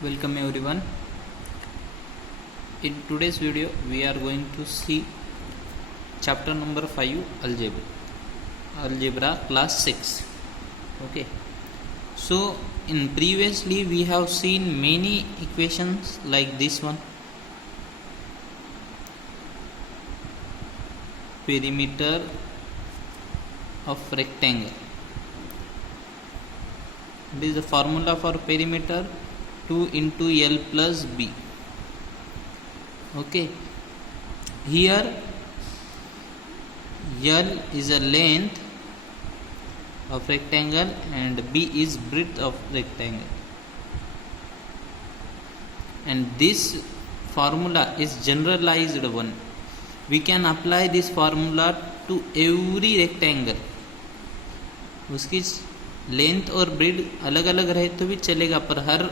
Welcome everyone. In today's video we are going to see chapter number 5 algebra class 6. Okay, so in previously we have seen many equations like this one: perimeter of rectangle. This is the formula for perimeter: 2 into L plus B. Okay, here L is a length of rectangle and B is breadth of rectangle, and this formula is generalized one. We can apply this formula to every rectangle. उसकी length और bread अलग अलग रहे तो भी चलेगा, पर हर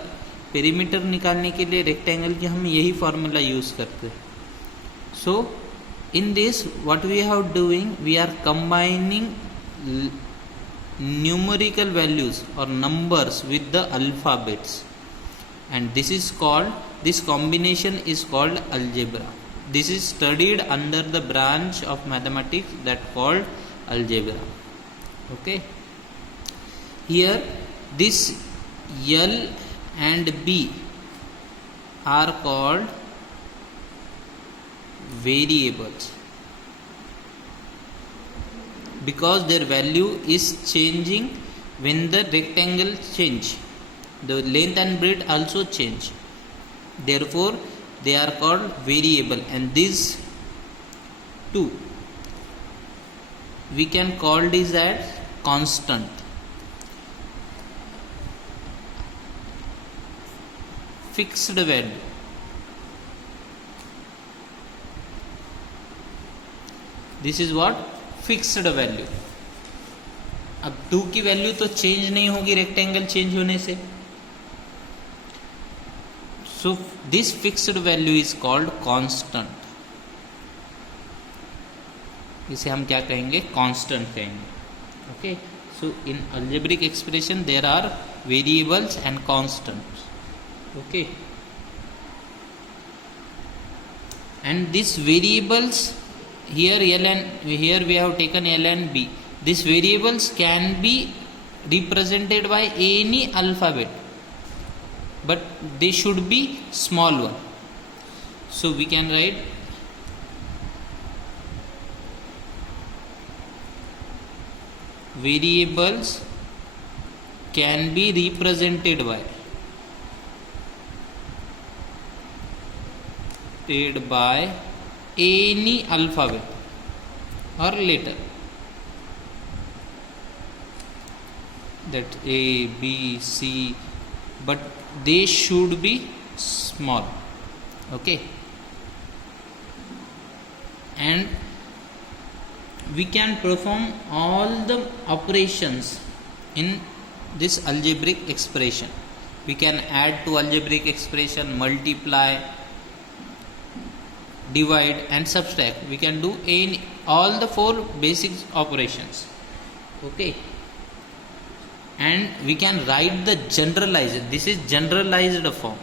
perimeter निकालने के लिए रेक्टेंगल की हम यही फार्मूला यूज करते हैं. So in this what we have doing, we are combining numerical values और numbers with the alphabets, and this combination is called algebra. This is studied under the branch of mathematics that called algebra. Okay, here this L and B are called variables because their value is changing when the rectangle change. The length and breadth also change, therefore they are called variable, and these two we can call this as constant. Fixed value. This is what fixed value. अब 2 की value तो change नहीं होगी rectangle change होने से. So this fixed value is called constant. इसे हम क्या कहेंगे? कांस्टेंट कहेंगे. Okay, so in algebraic expression there are variables and constants. Okay, and these variables here we have taken L and B. These variables can be represented by any alphabet, but they should be small one. So we can write variables can be represented by any alphabet or letter, that A, B, C, but they should be small. Okay, and we can perform all the operations in this algebraic expression. We can add to algebraic expression, multiply, divide and subtract. We can do all the 4 basic operations. Okay, and we can write the generalized. This is generalized form.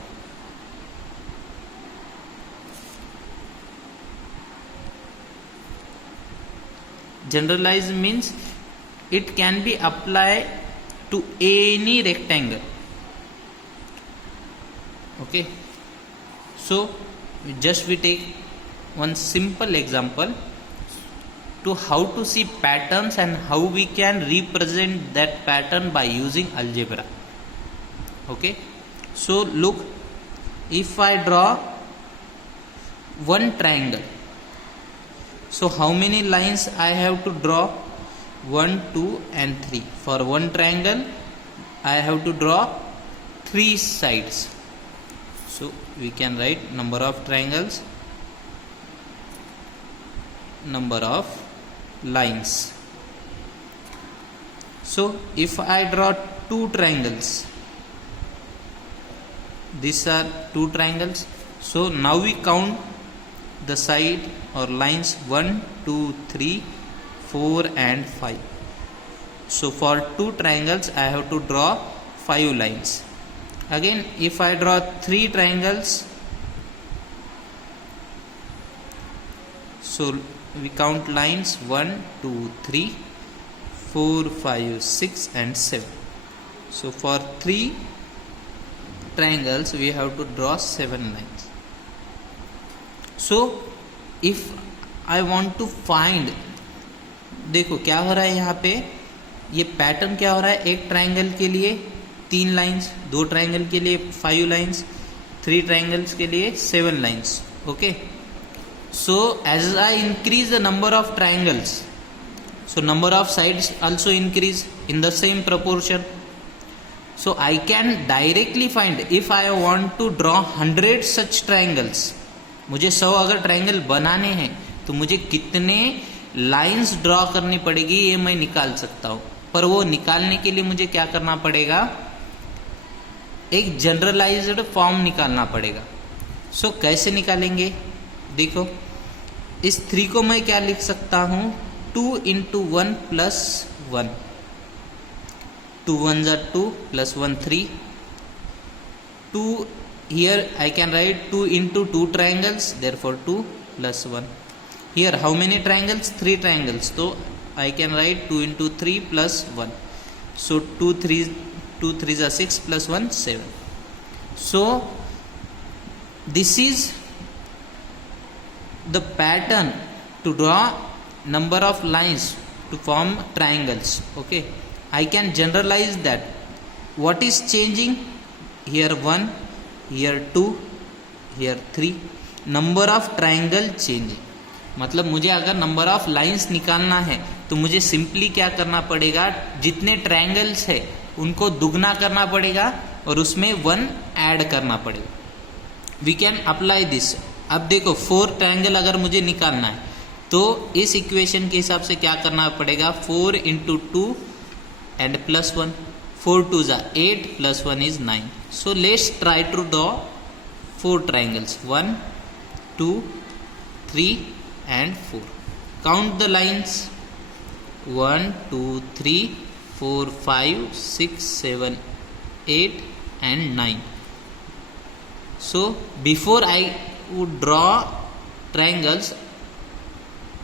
Generalized means it can be applied to any rectangle. Okay, so just we take one simple example to how to see patterns and how we can represent that pattern by using algebra. Okay, so look, if I draw one triangle, so how many lines I have to draw? 1, 2 and 3. For one triangle I have to draw 3 sides. So we can write number of triangles, number of lines. So if I draw 2 triangles, these are 2 triangles. So now we count the side or lines 1, 2, 3, 4 and 5. So for 2 triangles I have to draw 5 lines. Again, if I draw 3 triangles, so we count lines 1, 2, 3, 4, 5, 6 and 7. So for 3 triangles we have to draw 7 lines. So if I want to find, देखो क्या हो रहा है यहाँ पे, ये pattern क्या हो रहा है, एक ट्राइंगल के लिए 3 लाइंस, 2 ट्राइंगल के लिए 5 लाइंस, 3 ट्राइंगल्स के लिए 7 lines. Okay, so as I increase the number of triangles, so number of sides also increase in the same proportion. So I can directly find, if I want to draw 100 such triangles, मुझे 100 अगर triangle बनाने हैं तो मुझे कितने lines draw करनी पड़ेगी ये मैं निकाल सकता हूँ. पर वो निकालने के लिए मुझे क्या करना पड़ेगा, एक जनरलाइज्ड फॉर्म निकालना पड़ेगा. सो कैसे निकालेंगे, देखो इस 3 को मैं क्या लिख सकता हूँ, 2 into 1 plus 1, 2 1s are 2 plus 1 3, 2 here I can write 2 into 2 triangles, therefore 2 plus 1. Here how many triangles, 3 triangles, so I can write 2 into 3 plus 1. So 2 3s are 6 plus 1 7. So this is the pattern to draw number of lines to form triangles. Okay, I can generalize that. What is changing here, 1, here 2, here 3, number of triangle changing. मतलब मुझे अगर number of lines निकालना है तो मुझे simply क्या करना पड़ेगा, जितने ट्रायंगल्स है उनको दुगना करना पड़ेगा और उसमें 1 ऐड करना पड़ेगा. We can apply this. अब देखो 4 ट्रायंगल अगर मुझे निकालना है तो इस इक्वेशन के हिसाब से क्या करना पड़ेगा, 4 into 2 and plus 1, 4 2s are 8 plus 1 is 9. So let's try to draw 4 triangles, 1 2 3 and 4. Count the lines, 1 2 3 4 5 6 7 8 and 9. So before I would draw triangles,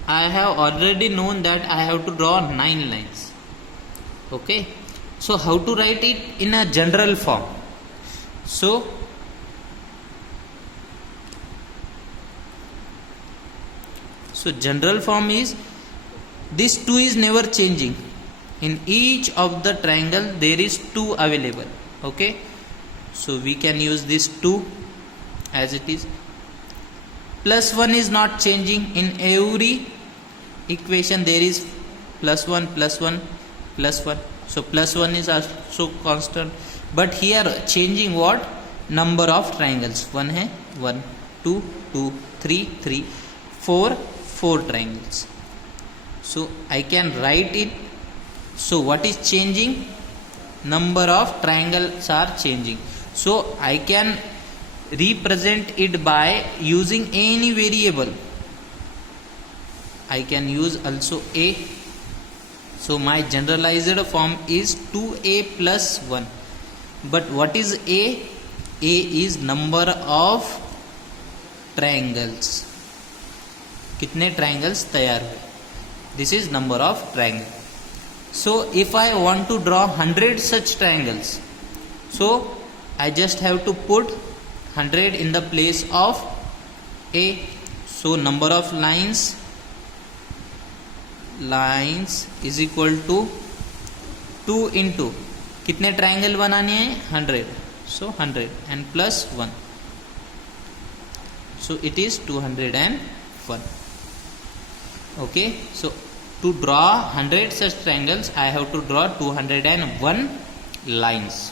I have already known that I have to draw 9 lines. Okay, so how to write it in a general form? So general form is, this 2 is never changing. In each of the triangle there is 2 available. Okay, so we can use this 2 as it is. Plus 1 is not changing. In every equation there is plus 1 plus 1 plus 1. So plus 1 is also constant. But here changing what? Number of triangles. 1 है 1, 2 2, 3 3, 4 4 triangles. So I can write it. So what is changing? Number of triangles are changing. So I can represent it by using any variable. I can use also a. So my generalized form is 2a plus 1. But what is a? A is number of triangles. कितने triangles तैयार हुए. This is number of triangles. So if I want to draw 100 such triangles, so I just have to put 100 in the place of a. So number of lines is equal to 2 into कितने triangle बनाने हैं, 100. So 100 and plus 1. So it is 201. Okay, so to draw 100 such triangles I have to draw 201 lines.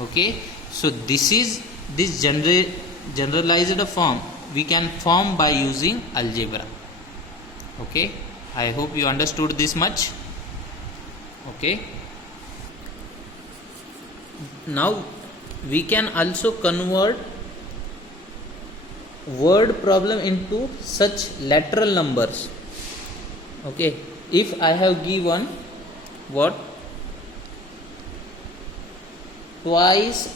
Okay, so this is this generalized form we can form by using algebra. Okay, I hope you understood this much. Okay, now we can also convert word problem into such lateral numbers. Okay, if I have given what twice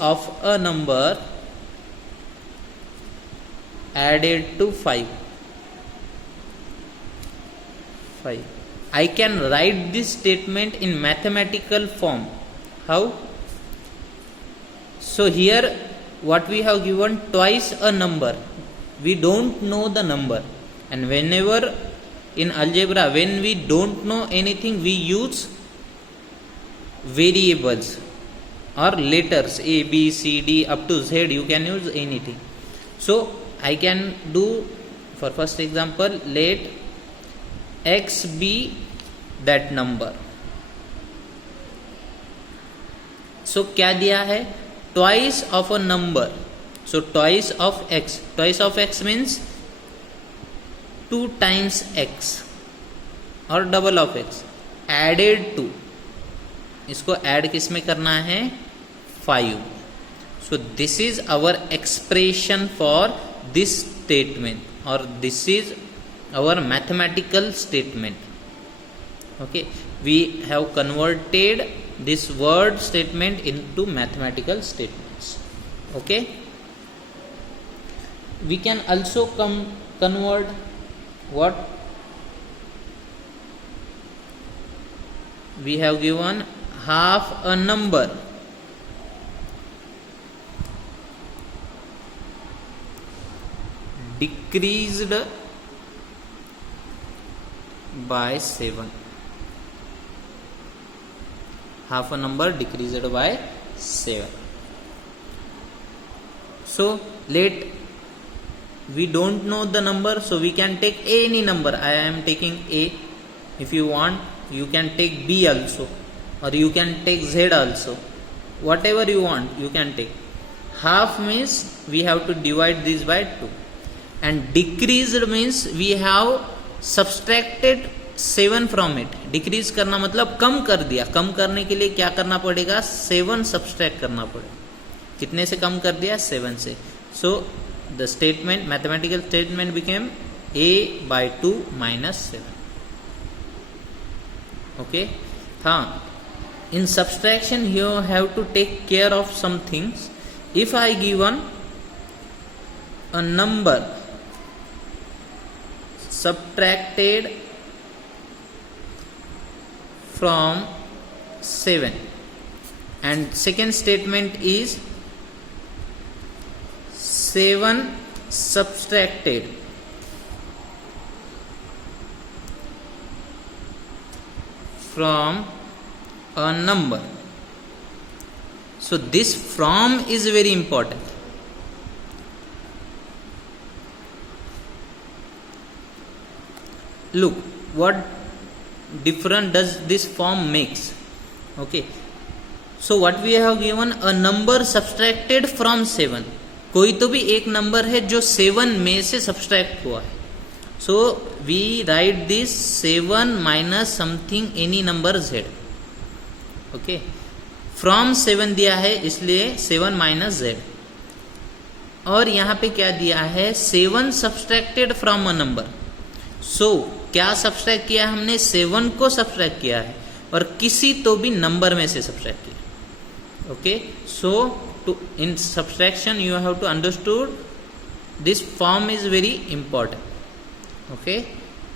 of a number added to 5. I can write this statement in mathematical form. How? So here what we have given, twice a number. We don't know the number, and whenever in algebra, when we don't know anything, we use variables or letters A, B, C, D up to Z. You can use anything. So I can do, for first example, let x be that number. So क्या दिया है? Twice of a number. So twice of x. Twice of x means 2 times x और double of x added to. इसको add किस में करना है? 5. So this is our expression for this statement, or this is our mathematical statement. Okay, we have converted this word statement into mathematical statements. Okay, we can also convert what we have given, half a number decreased by 7. Half a number decreased by 7. So we don't know the number, so we can take any number. I am taking A. If you want, you can take B also, or you can take Z also. Whatever you want, you can take. Half means we have to divide this by 2, and decreased means we have subtracted 7 from it. Decrease करना मतलब कम कर दिया. कम करने के लिए क्या करना पड़ेगा? 7 सब्सट्रैक्ट करना पड़ेगा. कितने से कम कर दिया? 7 से. So the statement, mathematical statement became a by 2 minus 7. Okay. हाँ, in subtraction you have to take care of some things. If I given a number subtracted from 7, and second statement is 7 subtracted from a number. So this from is very important. Look what difference does this form makes. Okay, so what we have given, a number subtracted from 7. कोई तो भी एक number है जो 7 में से subtract हुआ है. So we write this 7 minus something any number z. Okay, from 7 दिया है इसलिए 7 माइनस z, और यहाँ पे क्या दिया है? 7 सब्सट्रैक्टेड फ्रॉम अ नंबर. सो क्या सब्सट्रैक्ट किया हमने? 7 को सब्सट्रैक्ट किया है और किसी तो भी नंबर में से सब्सट्रैक्ट किया. Okay, so in subtraction you have to understood this form is very important. Okay,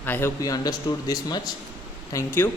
I hope you understood this much. Thank you.